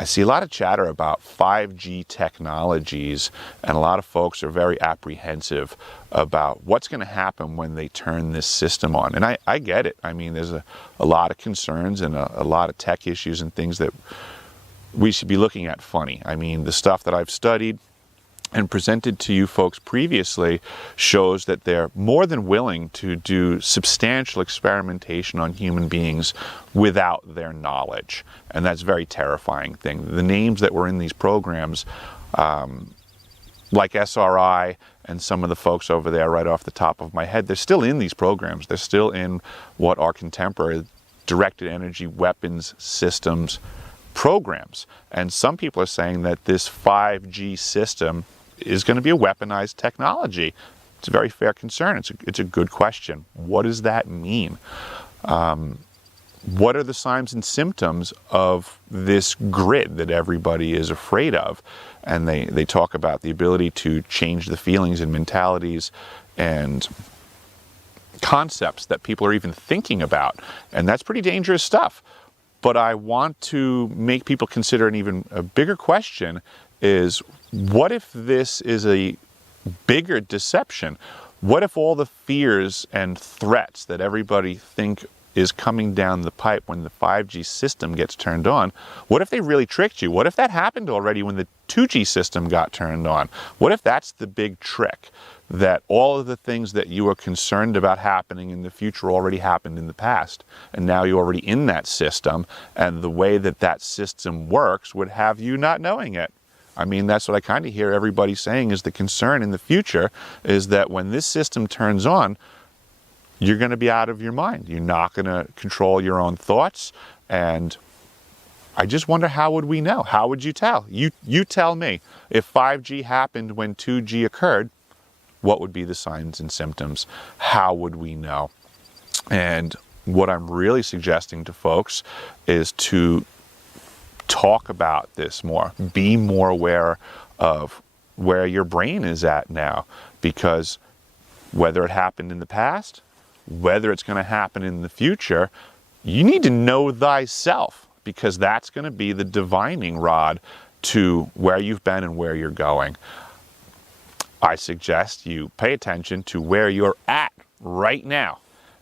I see a lot of chatter about 5G technologies, and a lot of folks are very apprehensive about what's going to happen when they turn this system on. And I get it. I mean, there's a lot of concerns and a lot of tech issues and things that we should be looking at funny. I mean, the stuff that I've studied and presented to you folks previously shows that they're more than willing to do substantial experimentation on human beings without their knowledge. And that's a very terrifying thing. The names that were in these programs, like SRI and some of the folks over there right off the top of my head, they're still in these programs. They're still in what are contemporary directed energy weapons systems programs. And some people are saying that this 5G system is going to be a weaponized technology. It's a very fair concern. It's a good question. What does that mean? What are the signs and symptoms of this grid that everybody is afraid of? And they talk about the ability to change the feelings and mentalities and concepts that people are even thinking about. And that's pretty dangerous stuff. But I want to make people consider an even a bigger question is, what if this is a bigger deception? What if all the fears and threats that everybody think is coming down the pipe when the 5G system gets turned on, what if they really tricked you? What if that happened already when the 2G system got turned on? What if that's the big trick? That all of the things that you are concerned about happening in the future already happened in the past, and now you're already in that system, and the way that that system works would have you not knowing it. I mean, that's what I kind of hear everybody saying is the concern in the future is that when this system turns on, you're going to be out of your mind. You're not going to control your own thoughts. And I just wonder, how would we know? How would you tell? You tell me. If 5G happened when 2G occurred, what would be the signs and symptoms? How would we know? And what I'm really suggesting to folks is to talk about this more. Be more aware of where your brain is at now, because whether it happened in the past, whether it's going to happen in the future, you need to know thyself, because that's going to be the divining rod to where you've been and where you're going. I suggest you pay attention to where you're at right now.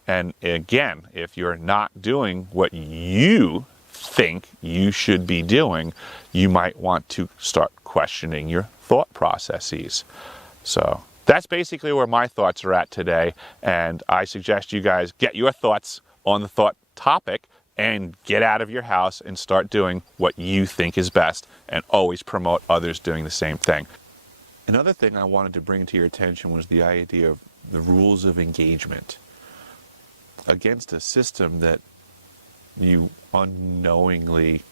And again, if you're not doing what you think you should be doing, you might want to start questioning your thought processes. So that's basically where my thoughts are at today, and I suggest you guys get your thoughts on the thought topic and get out of your house and start doing what you think is best, and always promote others doing the same thing. Another thing I wanted to bring to your attention was the idea of the rules of engagement against a system that you unknowingly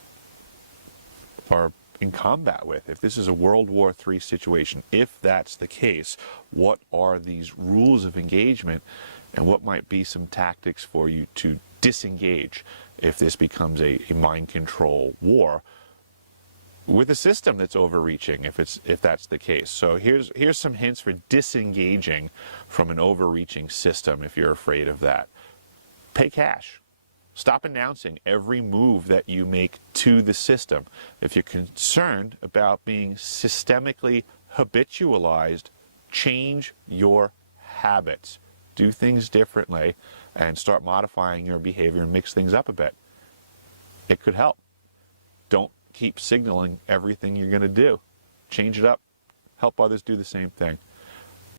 are in combat with. If this is a World War III situation, if that's the case, what are these rules of engagement, and what might be some tactics for you to disengage if this becomes a mind control war with a system that's overreaching, if that's the case. So here's some hints for disengaging from an overreaching system if you're afraid of that. Pay cash. Stop announcing every move that you make to the system. If you're concerned about being systemically habitualized, change your habits. Do things differently and start modifying your behavior and mix things up a bit. It could help. Don't keep signaling everything you're going to do. Change it up. Help others do the same thing.